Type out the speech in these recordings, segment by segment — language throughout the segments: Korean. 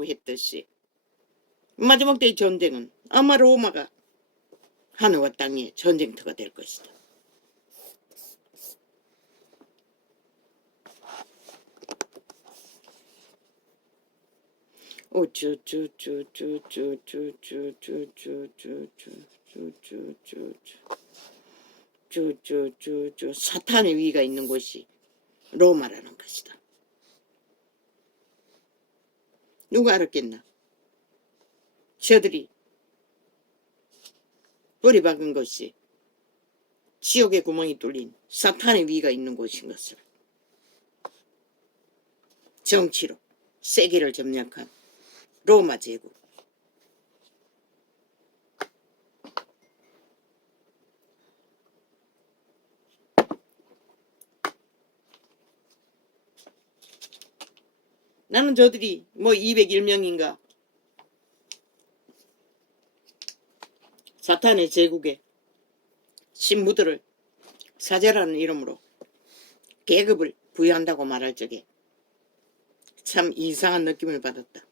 전쟁이라고 했듯이 마지막 때의 전쟁은 아마 로마가 하늘과 땅의 전쟁터가 될 것이다. 사탄의 위가 있는 곳이 로마라는 것이다. 누가 알았겠나? 저들이 뿌리 박은 것이 지옥의 구멍이 뚫린 사탄의 위가 있는 곳인 것을. 정치로 세계를 점령한 로마 제국. 나는 저들이 뭐 201명인가 사탄의 제국에 신부들을 사제라는 이름으로 계급을 부여한다고 말할 적에 참 이상한 느낌을 받았다.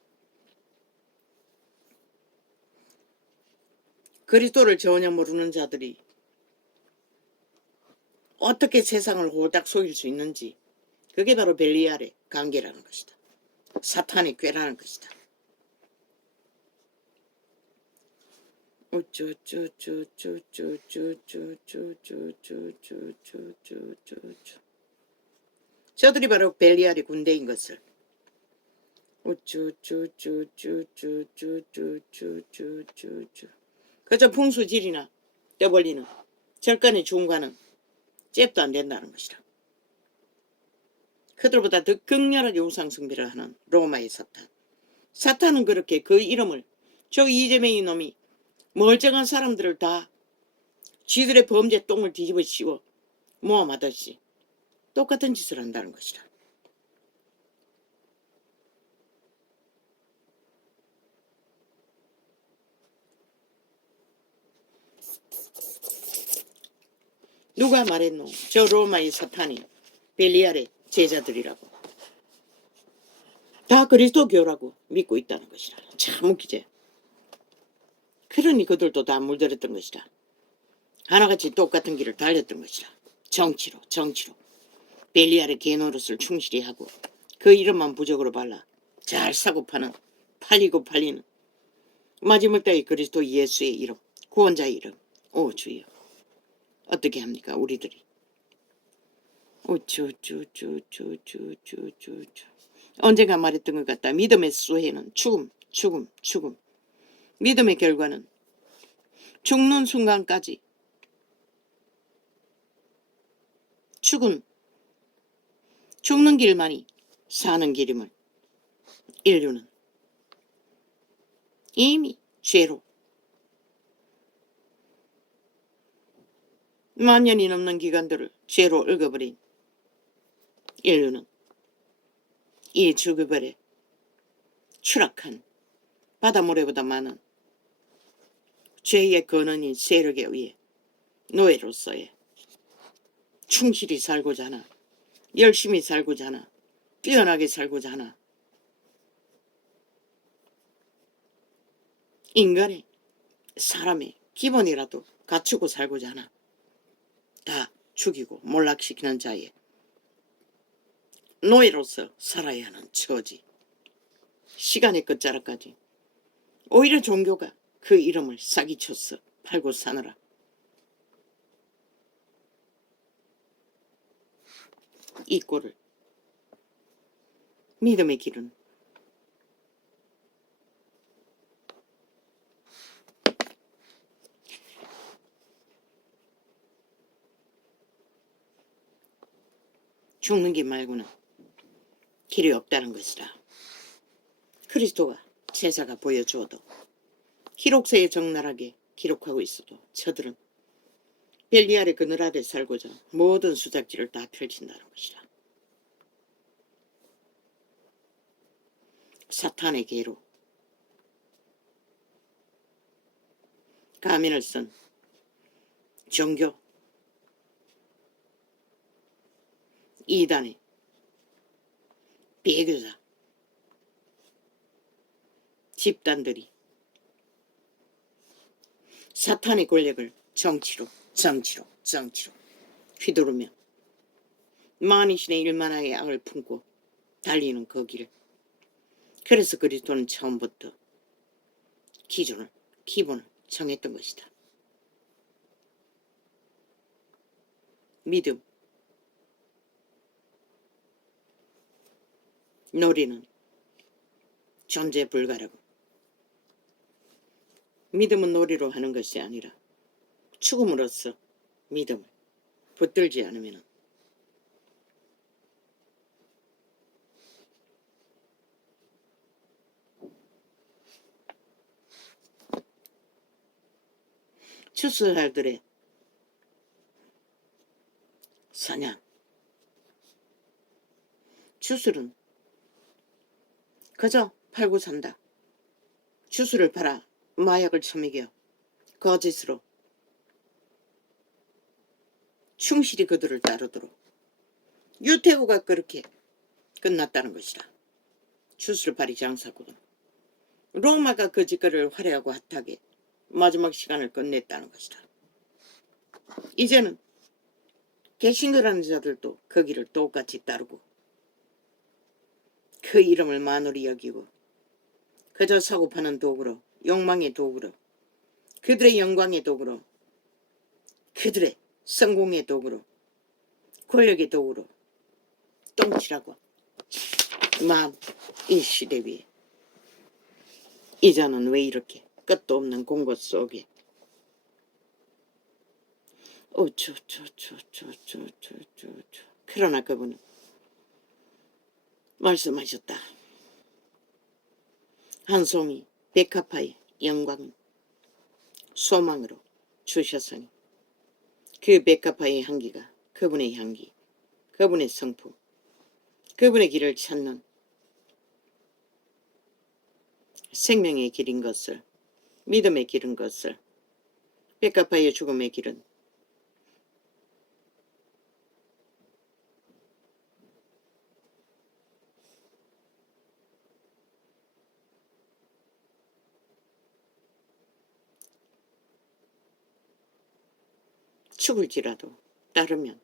그리스도를 전혀 모르는 자들이 어떻게 세상을 홀딱 속일 수 있는지, 그게 바로 벨리알의 관계라는 것이다. 사탄의 꾀라는 것이다. 저들이 바로 벨리알의 군대인 것을. 그저 풍수질이나 떠벌리는 절간의 중과는 잽도 안 된다는 것이다. 그들보다 더 극렬하게 우상숭배를 하는 로마의 사탄. 사탄은 그렇게 그 이름을 저 이재명이 놈이 멀쩡한 사람들을 다 쥐들의 범죄 똥을 뒤집어 씌워 모함하듯이 똑같은 짓을 한다는 것이다. 누가 말했노? 저 로마의 사탄이 벨리알의 제자들이라고. 다 그리스도교라고 믿고 있다는 것이다. 참 웃기지? 그러니 그들도 다 물들었던 것이다. 하나같이 똑같은 길을 달렸던 것이다. 정치로 벨리알의 개노릇을 충실히 하고 그 이름만 부적으로 발라 잘 사고 파는, 팔리고 팔리는 마지막 때의 그리스도 예수의 이름, 구원자의 이름. 오 주여, 어떻게 합니까 우리들이? 언젠가 말했던 것 같다. 믿음의 수혜는 죽음. 믿음의 결과는 죽는 순간까지 죽는 길만이 사는 길임을 인류는 이미 죄로 만년이 넘는 기간들을 죄로 얽어버린 인류는 이 죽음벌에 추락한 바다모래보다 많은 죄의 근원인 세력에 의해 노예로서의 충실히 살고자 하나, 열심히 살고자 하나, 뛰어나게 살고자 하나, 인간의 사람의 기본이라도 갖추고 살고자 하나 다 죽이고 몰락시키는 자의 노예로서 살아야 하는 처지. 시간의 끝자락까지 오히려 종교가 그 이름을 사기쳤어 팔고 사느라. 이 꼴을 믿음의 길은 죽는 길 말고는 길이 없다는 것이다. 그리스도가 제사가 보여주어도 기록서에 적나라하게 기록하고 있어도 저들은 벨리알의 그늘 아래 살고자 모든 수작질을 다 펼친다는 것이다. 사탄의 계로 가면을 쓴 종교 이단의 배교자 집단들이 사탄의 권력을 정치로 휘두르며 만이신의 일만하게 악을 품고 달리는 그 길. 그래서 그리스도는 처음부터 기본을 정했던 것이다. 믿음, 놀이는 존재 불가라고. 믿음은 놀이로 하는 것이 아니라 죽음으로써 믿음을 붙들지 않으면 추수할들의 사냥. 추수는 그저 팔고 산다. 추수를 팔아 마약을 처먹여 거짓으로 충실히 그들을 따르도록 유태구가 그렇게 끝났다는 것이다. 추수를 팔이 장사꾼은 로마가 그 짓거리를 화려하고 핫하게 마지막 시간을 끝냈다는 것이다. 이제는 개신교라는 자들도 그 길을 똑같이 따르고 그 이름을 만홀히 여기고 그저 사고 파는 도구로, 욕망의 도구로, 그들의 영광의 도구로, 그들의 성공의 도구로, 권력의 도구로 똥칠하고 마음 이 시대 위에 이자는 왜 이렇게 끝도 없는 공고 속에 그러나 그분은 말씀하셨다. 한 송이 백합화의 영광은 소망으로 주셨으니 그 백합화의 향기가 그분의 향기, 그분의 성품, 그분의 길을 찾는 생명의 길인 것을, 믿음의 길인 것을, 백합화의 죽음의 길은 죽을지라도 따르면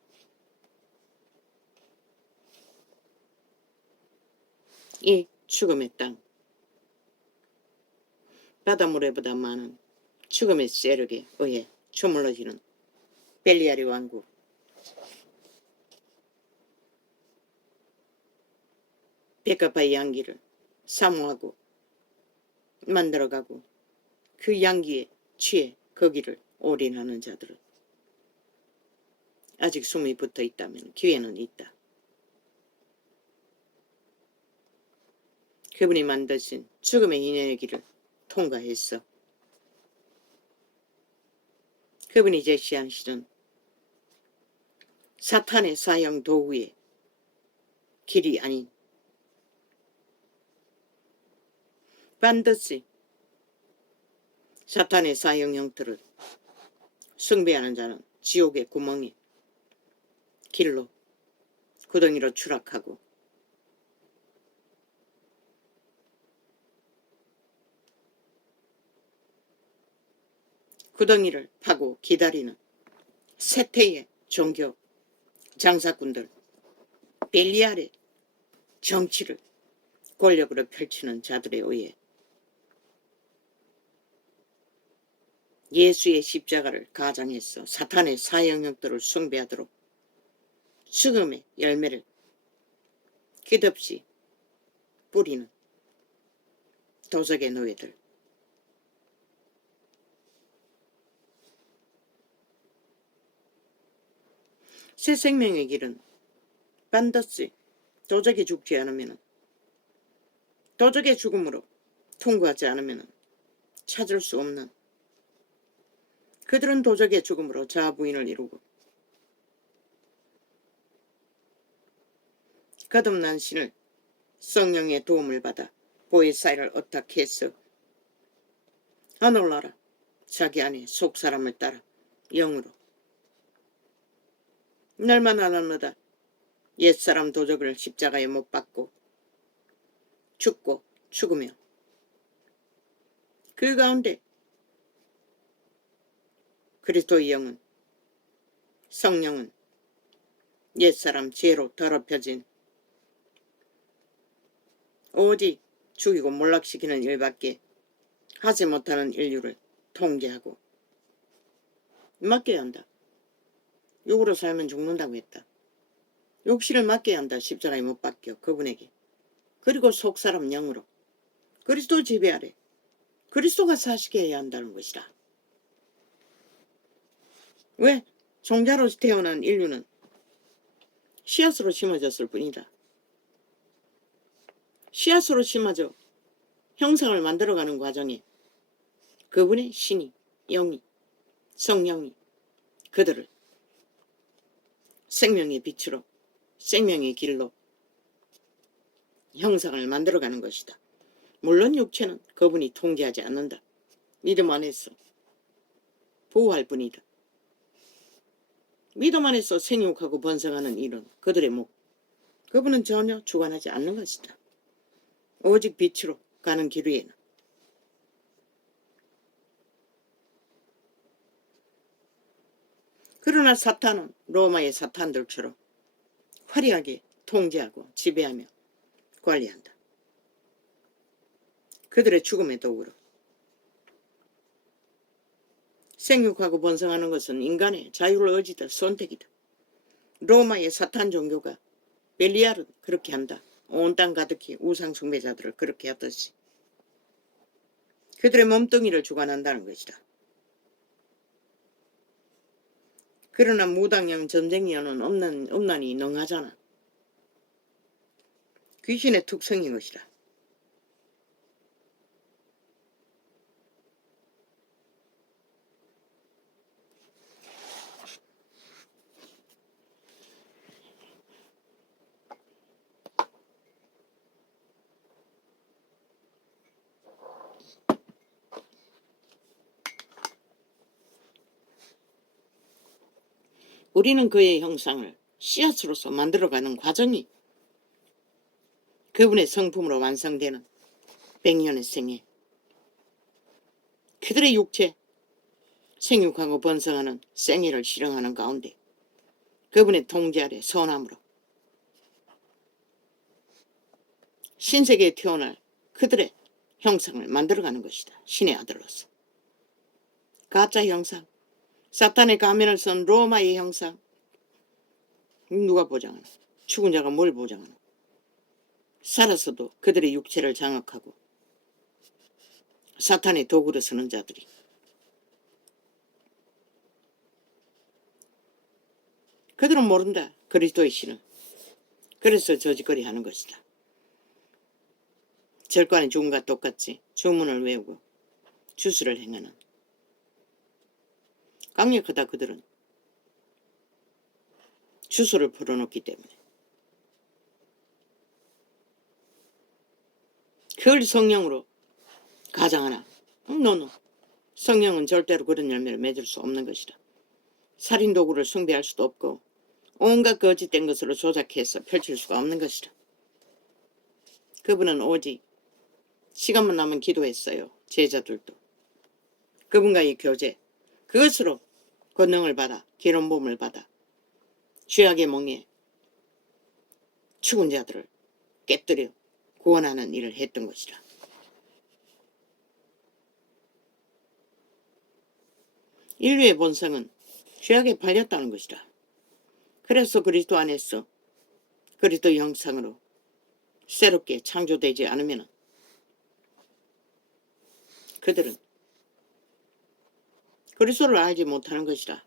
이 죽음의 땅, 바닷모래보다 많은 죽음의 세력에 의해 주물러지는 벨리아리 왕국, 백합화의 향기를 사모하고 만들어가고 그 향기에 취해 거기를 올인하는 자들은 아직 숨이 붙어 있다면 기회는 있다. 그분이 만드신 죽음의 인연의 길을 통과했어. 그분이 제시하시는 사탄의 사형 도구의 길이 아닌 반드시 사탄의 사형 형태를 숭배하는 자는 지옥의 구멍에 길로 구덩이로 추락하고 구덩이를 파고 기다리는 세태의 종교 장사꾼들, 벨리알의 정치를 권력으로 펼치는 자들에 의해 예수의 십자가를 가장해서 사탄의 사형형들을 숭배하도록 죽음의 열매를 끝없이 뿌리는 도적의 노예들, 새 생명의 길은 반드시 도적이 죽지 않으면, 도적의 죽음으로 통과하지 않으면 찾을 수 없는, 그들은 도적의 죽음으로 자아부인을 이루고 거듭난 신을 성령의 도움을 받아 보혜사를 어택해서 하늘나라 자기 안에 속사람을 따라 영으로 날만 알았노다. 옛사람 도적을 십자가에 못 박고 죽고 죽으며 그 가운데 그리스도의 영은, 성령은 옛사람 죄로 더럽혀진 오직 죽이고 몰락시키는 일밖에 하지 못하는 인류를 통제하고 맡겨야 한다. 육으로 살면 죽는다고 했다. 육신을 맡겨야 한다. 십자가에 못 박혀 그분에게. 그리고 속사람 영으로 그리스도 지배 아래 그리스도가 사시게 해야 한다는 것이다. 왜? 종자로 태어난 인류는 씨앗으로 심어졌을 뿐이다. 씨앗으로 심어져 형상을 만들어가는 과정에 그분의 신이, 영이, 성령이 그들을 생명의 빛으로, 생명의 길로 형상을 만들어가는 것이다. 물론 육체는 그분이 통제하지 않는다. 믿음 안에서 보호할 뿐이다. 믿음 안에서 생육하고 번성하는 일은 그들의 목. 그분은 전혀 주관하지 않는 것이다. 오직 빛으로 가는 길 위에는 그러나 사탄은 로마의 사탄들처럼 화려하게 통제하고 지배하며 관리한다. 그들의 죽음의 도구로. 생육하고 번성하는 것은 인간의 자유를 의지다. 선택이다. 로마의 사탄 종교가 벨리알은 그렇게 한다. 온 땅 가득히 우상 숭배자들을 그렇게 하듯이 그들의 몸뚱이를 주관한다는 것이다. 그러나 무당형 점쟁이여는 없나니 능하잖아. 귀신의 특성인 것이다. 우리는 그의 형상을 씨앗으로서 만들어가는 과정이 그분의 성품으로 완성되는 100년의 생애. 그들의 육체, 생육하고 번성하는 생애를 실행하는 가운데 그분의 통제 아래 선함으로 신세계에 태어날 그들의 형상을 만들어가는 것이다. 신의 아들로서. 가짜 형상, 사탄의 가면을 쓴 로마의 형상. 누가 보장하나? 죽은 자가 뭘 보장하나? 살아서도 그들의 육체를 장악하고 사탄의 도구로 쓰는 자들이 그들은 모른다. 그리스도의 신을. 그래서 저짓거리 하는 것이다. 절간의 죽음과 똑같이 주문을 외우고 주술을 행하는. 강력하다. 그들은 주술을 풀어놓기 때문에. 그걸 성령으로 가장하나? 노노. 성령은 절대로 그런 열매를 맺을 수 없는 것이다. 살인도구를 숭배할 수도 없고 온갖 거짓된 것으로 조작해서 펼칠 수가 없는 것이다. 그분은 오직 시간만 나면 기도했어요. 제자들도. 그분과의 교제, 그것으로 권능을 받아 기름 부음을 받아 죄악의 멍에 죽은 자들을 깨뜨려 구원하는 일을 했던 것이다. 인류의 본성은 죄악에 팔렸다는 것이다. 그래서 그리스도 안에서 그리스도 형상으로 새롭게 창조되지 않으면 그들은 그리스도를 알지 못하는 것이다.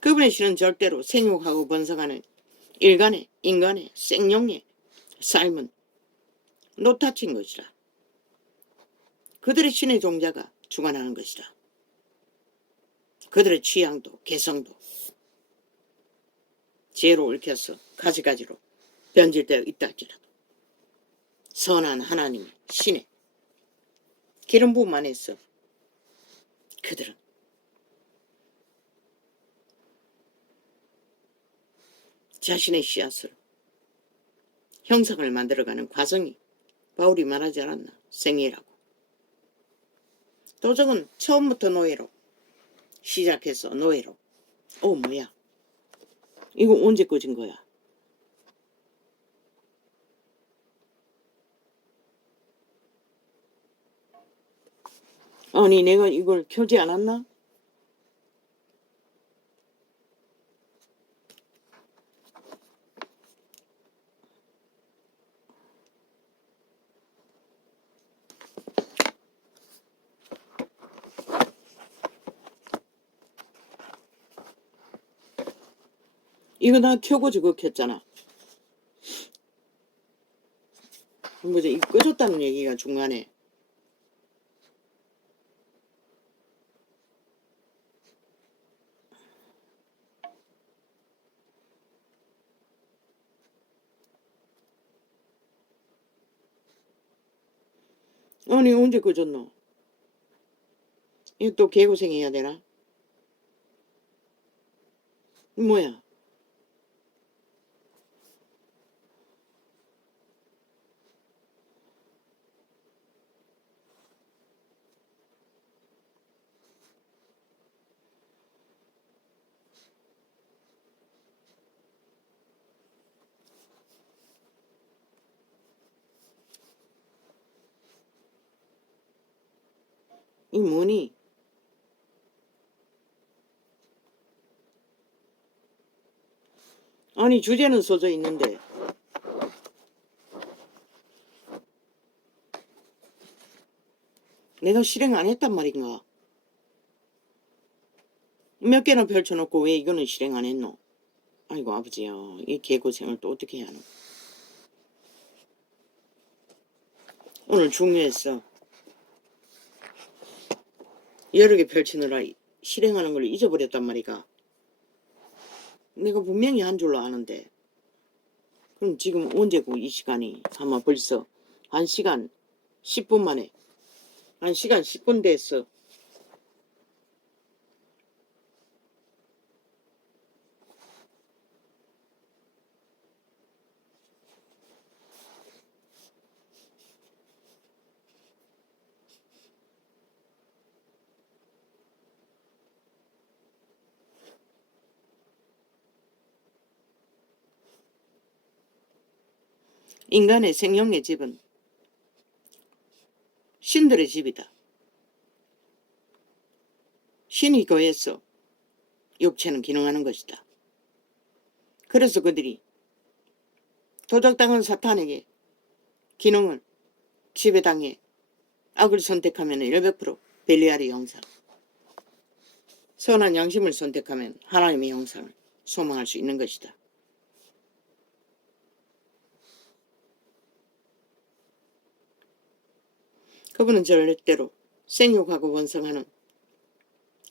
그분의 신은 절대로 생육하고 번성하는 인간의 생명의 삶은 놓다친 것이다. 그들의 신의 종자가 주관하는 것이다. 그들의 취향도 개성도 죄로 얽혀서 가지가지로 변질되어 있다 할지라도 선한 하나님의 신의 기름 부음 안에서 그들은 자신의 씨앗을 형상을 만들어가는 과정이 바울이 말하지 않았나? 생애라고. 도적은 처음부터 노예로 시작해서 노예로. 뭐야? 이거 언제 꺼진 거야? 아니 내가 이걸 켜지 않았나? 이거 나 켜고 저거 켰잖아. 뭐지? 이거 꺼졌다는 얘기가 중간에. 아니 언제 꺼졌노? 이거 또 개고생해야 되나? 뭐야? 이 뭐니? 아니 주제는 써져 있는데 내가 실행 안 했단 말인가? 몇 개나 펼쳐놓고 왜 이거는 실행 안 했노? 아이고 아버지야, 이 개고생을 또 어떻게 해야 하노? 오늘 중요했어. 여러 개 펼치느라 실행하는 걸 잊어버렸단 말이가. 내가 분명히 한 줄로 아는데. 그럼 지금 언제고 이 시간이? 아마 벌써 1시간 10분 만에 1시간 10분 됐어. 인간의 생명의 집은 신들의 집이다. 신이 거해서 육체는 기능하는 것이다. 그래서 그들이 도적당한 사탄에게 기능을 지배당해 악을 선택하면 100% 벨리알의 형상, 선한 양심을 선택하면 하나님의 형상을 소망할 수 있는 것이다. 그분은 절대로 생육하고 번성하는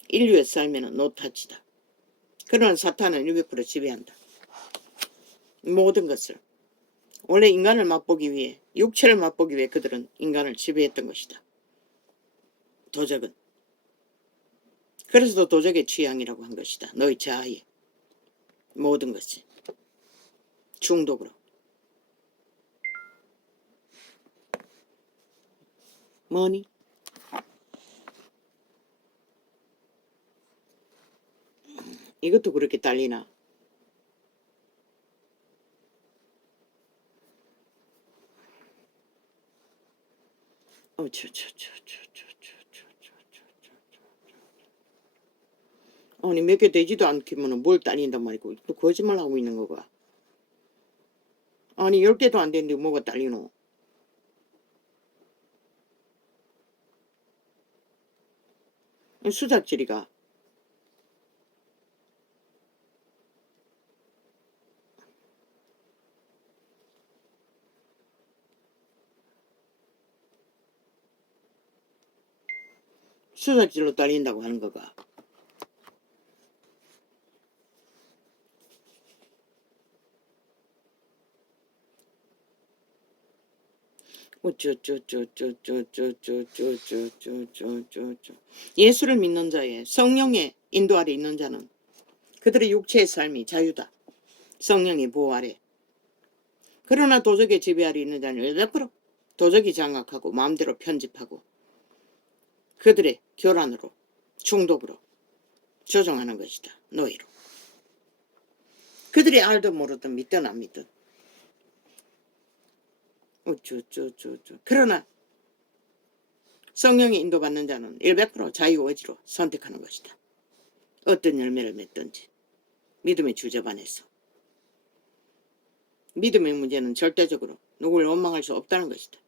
인류의 삶에는 노타치다. 그러나 사탄은 100% 지배한다. 모든 것을. 원래 인간을 맛보기 위해, 육체를 맛보기 위해 그들은 인간을 지배했던 것이다. 도적은. 그래서 도적의 취향이라고 한 것이다. 너의 자아에 모든 것이 중독으로. 뭐니? 이것도 그렇게 딸리나? 아니 몇 개 되지도 않기면 뭘 딸린단 말이고 또 거짓말하고 있는 거가. 아니 10개도 안 되는데 뭐가 딸리노? 수작질이가. 수작질로 딸린다고 하는 거가. 예수를 믿는 자의 성령의 인도 아래 있는 자는 그들의 육체의 삶이 자유다. 성령의 보호 아래. 그러나 도적의 지배 아래 있는 자는 100% 도적이 장악하고 마음대로 편집하고 그들의 교란으로 중독으로 조종하는 것이다. 노예로. 그들이 알든 모르든 믿든 안 믿든 어쩌. 그러나 성령의 인도받는 자는 100% 자유의지로 선택하는 것이다. 어떤 열매를 맺든지 믿음의 주제반에서. 믿음의 문제는 절대적으로 누구를 원망할 수 없다는 것이다.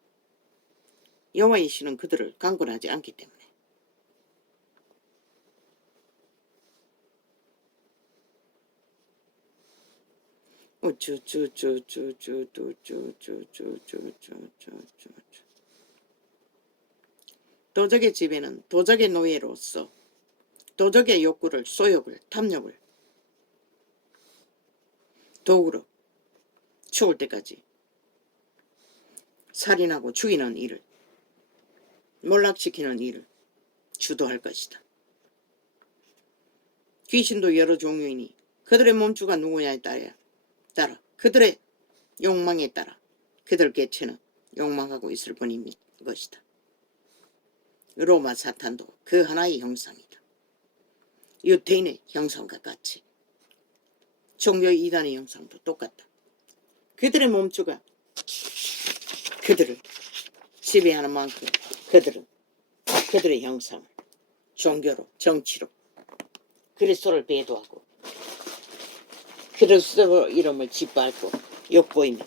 여호와의 신은 그들을 강권하지 않기 때문에. 도적의 지배는 도적의 노예로서 도적의 욕구를, 소욕을, 탐욕을 도구로 죽을 때까지 살인하고 죽이는 일을, 몰락시키는 일을 주도할 것이다. 귀신도 여러 종류이니 그들의 몸주가 누구냐에 따라 그들의 욕망에 따라 그들 개체는 욕망하고 있을 뿐인 것이다. 로마 사탄도 그 하나의 형상이다. 유태인의 형상과 같이 종교 이단의 형상도 똑같다. 그들의 몸주가 그들을 지배하는 만큼 그들은 그들의 형상을 종교로, 정치로 그리스도를 배도하고 그리스도 이름을 짓밟고 욕보이며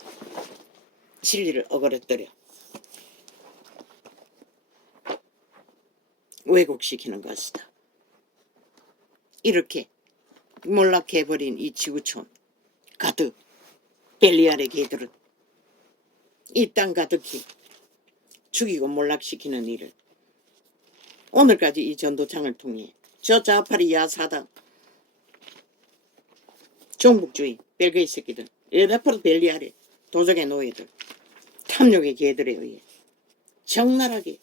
진리를 어그러뜨려 왜곡시키는 것이다. 이렇게 몰락해버린 이 지구촌 가득 벨리알의 개들은 이 땅 가득히 죽이고 몰락시키는 일을 오늘까지 이 전도창을 통해 저 자파리 야사당 종북주의 벨그의 새끼들 100% 벨리알의 도적의 노예들 탐욕의 개들에 의해 적나라하게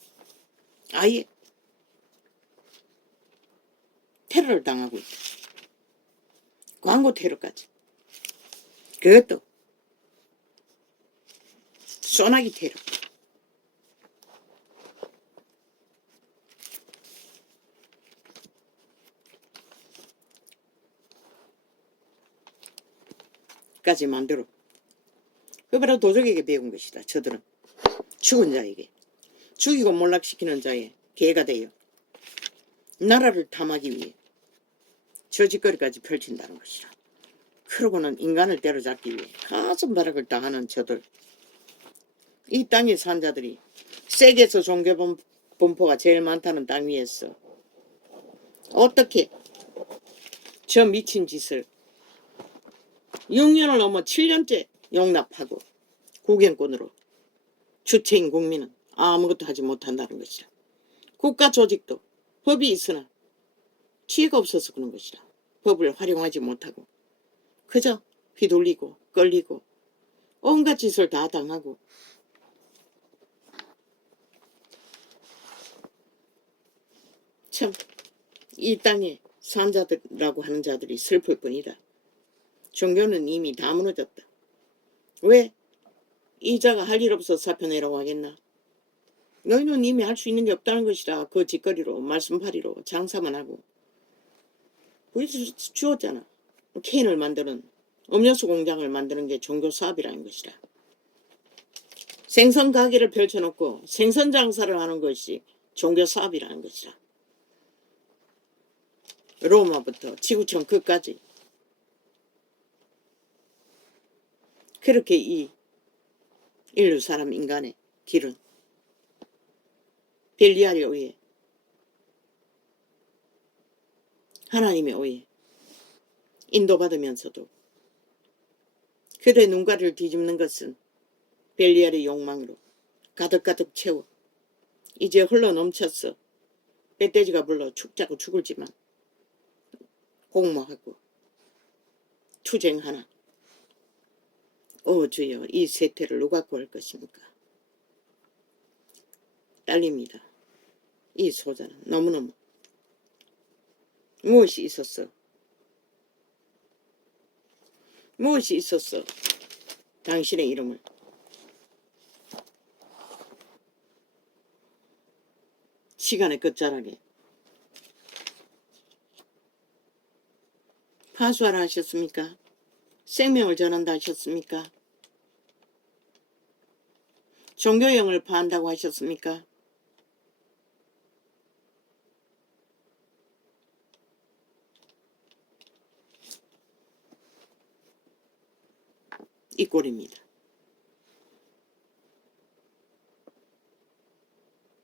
아예 테러를 당하고 있다. 광고 테러까지. 그것도 소나기 테러. 까지 만들어 그 바로 도적에게 배운 것이다. 저들은 죽은 자에게 죽이고 몰락시키는 자의 개가 되어 나라를 탐하기 위해 저 짓거리까지 펼친다는 것이라. 그러고는 인간을 때려잡기 위해 가슴바락을 당하는 저들. 이 땅에 산 자들이 세계에서 종교 분포가 제일 많다는 땅 위에서 어떻게 저 미친 짓을 6년을 넘어 7년째 용납하고 구경꾼으로 주체인 국민은 아무것도 하지 못한다는 것이라. 국가 조직도 법이 있으나 지혜가 없어서 그런 것이라. 법을 활용하지 못하고 그저 휘둘리고 끌리고 온갖 짓을 다 당하고 참 이 땅에 산 자들이라고 하는 자들이 슬플 뿐이다. 종교는 이미 다 무너졌다. 왜 이자가 할 일 없어 사표내라고 하겠나? 너희는 이미 할 수 있는 게 없다는 것이라. 그 짓거리로 말씀팔이로 장사만 하고 우리 주었잖아. 캔을 만드는 음료수 공장을 만드는 게 종교 사업이라는 것이라. 생선 가게를 펼쳐놓고 생선 장사를 하는 것이 종교 사업이라는 것이라. 로마부터 지구촌 끝까지 그렇게 이 인류 사람 인간의 길은 벨리알에 의해 하나님에 의해 인도받으면서도 그들의 눈가를 뒤집는 것은 벨리알의 욕망으로 가득가득 채워 이제 흘러넘쳤어. 멧돼지가 불러 죽자고 죽을지만 공모하고 투쟁하나. 주여, 이 세태를 누가 구할 것입니까? 딸립니다. 이 소자는 너무너무 무엇이 있었어? 무엇이 있었어? 당신의 이름을 시간의 끝자락에 파수하라 하셨습니까? 생명을 전한다 하셨습니까? 종교형을 파한다고 하셨습니까? 이 꼴입니다.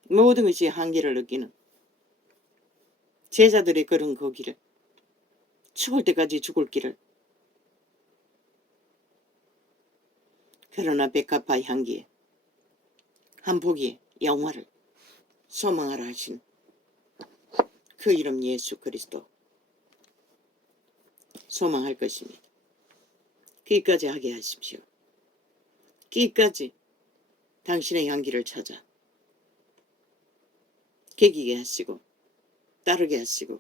모든 것이 한계를 느끼는 제자들의 걸은 그 길을, 죽을 때까지 죽을 길을, 그러나 백합화 향기에 한 포기의 영화를 소망하라 하신 그 이름 예수 그리스도 소망할 것입니다. 끝까지 하게 하십시오. 끝까지 당신의 향기를 찾아 개기게 하시고 따르게 하시고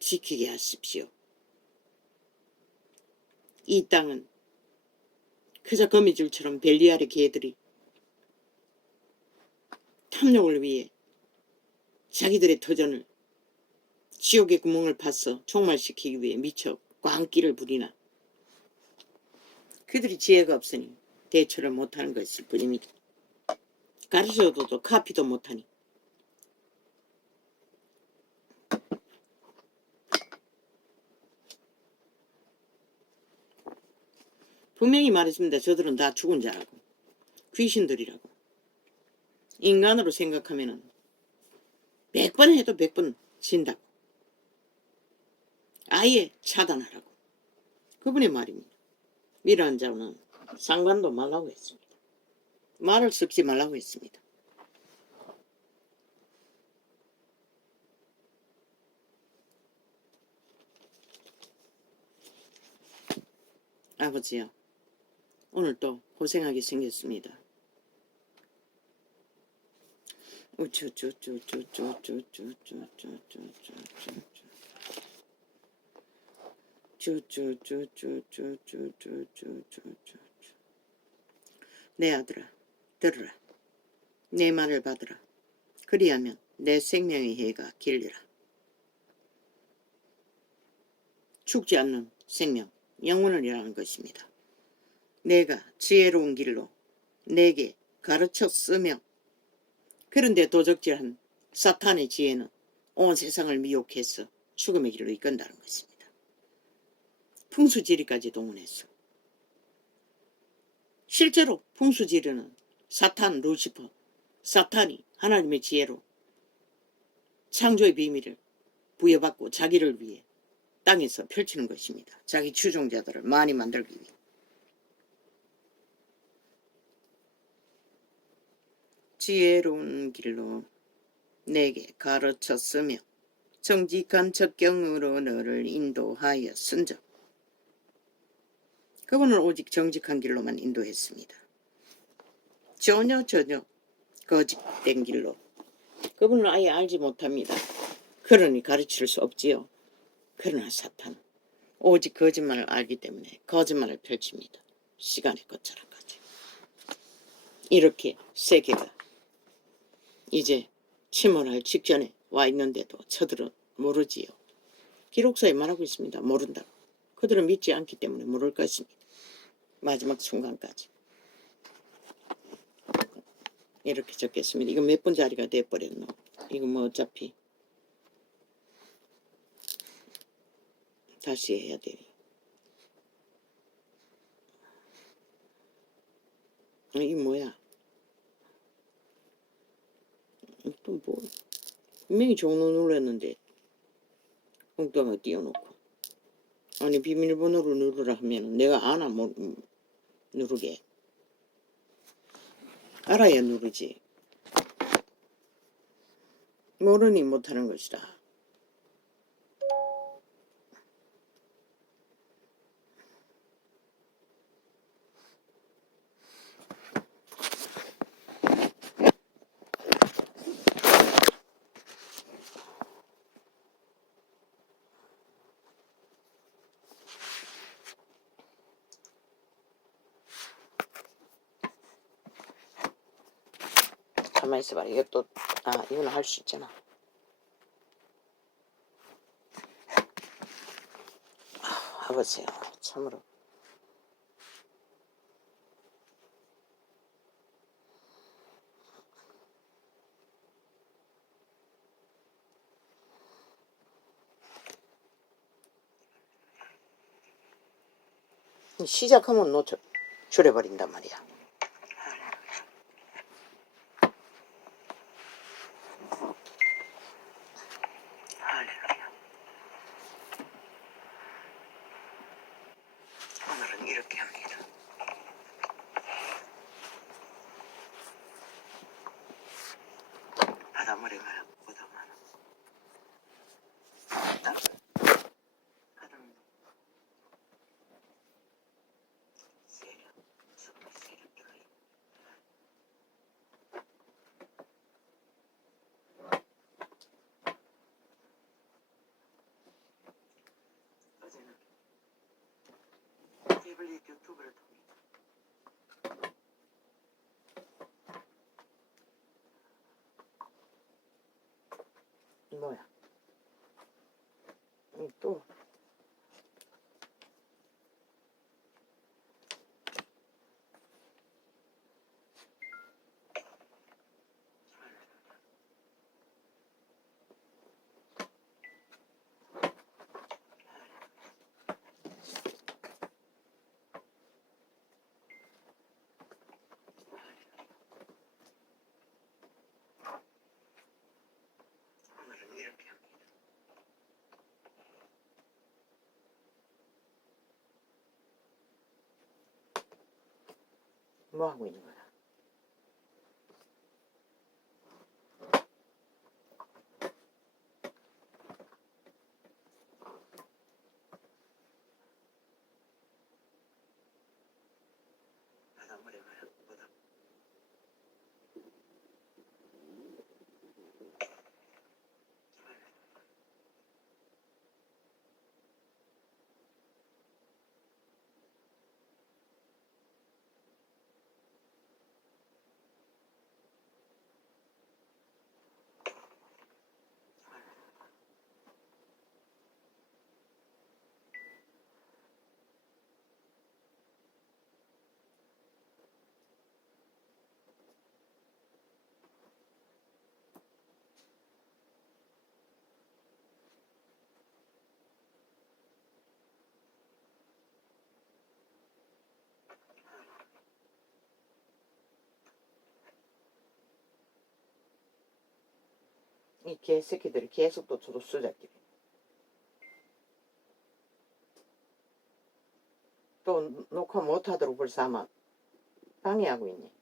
지키게 하십시오. 이 땅은 그저 거미줄처럼 벨리알의 개들이 탐욕을 위해 자기들의 터전을 지옥의 구멍을 파서 종말시키기 위해 미쳐 광기를 부리나 그들이 지혜가 없으니 대처를 못하는 것일 뿐입니다. 가르쳐줘도 카피도 못하니 분명히 말했습니다. 저들은 다 죽은 자라고 귀신들이라고 인간으로 생각하면은 100번 해도 100번 진다고 아예 차단하라고 그분의 말입니다. 이러한 자는 상관도 말라고 했습니다. 말을 섞지 말라고 했습니다. 아버지요, 오늘 또 고생하게 생겼습니다. 내 아들아, 들으라. 내 말을 받으라. 그리하면 내 생명의 해가 길리라. 죽지 않는 생명, 영혼을 이라는 것입니다. 내가 지혜로운 길로 내게 가르쳤으며 그런데 도적질한 사탄의 지혜는 온 세상을 미혹해서 죽음의 길로 이끈다는 것입니다. 풍수지리까지 동원했어. 실제로 풍수지리는 사탄 루시퍼, 사탄이 하나님의 지혜로 창조의 비밀을 부여받고 자기를 위해 땅에서 펼치는 것입니다. 자기 추종자들을 많이 만들기 위해. 지혜로운 길로 내게 가르쳤으며 정직한 첩경으로 너를 인도하였은즉 그분은 오직 정직한 길로만 인도했습니다. 전혀 거짓된 길로 그분은 아예 알지 못합니다. 그러니 가르칠 수 없지요. 그러나 사탄은 오직 거짓말을 알기 때문에 거짓말을 펼칩니다. 시간의 끝자락까지. 이렇게 세계가 이제 침몰할 직전에 와 있는데도 저들은 모르지요. 기록서에 말하고 있습니다. 모른다고. 그들은 믿지 않기 때문에 모를 것입니다. 마지막 순간까지. 이렇게 적겠습니다. 이거 몇 분짜리가 돼버렸노? 이거 뭐 어차피 다시 해야 돼. 이게 뭐야? 또 뭐? 분명히 종로 눌렀는데 엉뚱하게 띄워놓고. 아니 비밀번호로 누르라 하면 내가 아나 뭐 누르게. 알아야 누르지. 모르니 못하는 것이다. 가만히 있어봐라. 이것도 이거는 할 수 있잖아. 해보세요. 참으로. 시작하면 너 줄여버린단 말이야. 할렐루야. 오늘은 이렇게 합니다. 바닷물에 가야 보다 많아. 바닷물 세력, 정말 세력 들어있. 어제는 태블릿 유튜브를 통해 뭐야? 또 오늘은 이렇게 합니다. 뭐 하고 있는 거야? 바닷물에 가야 보다. 이 개새끼들이 계속 또 저도 수작끼리 또 녹화 못하도록 벌써 아마 방해하고 있네.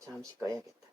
잠시 꺼야겠다.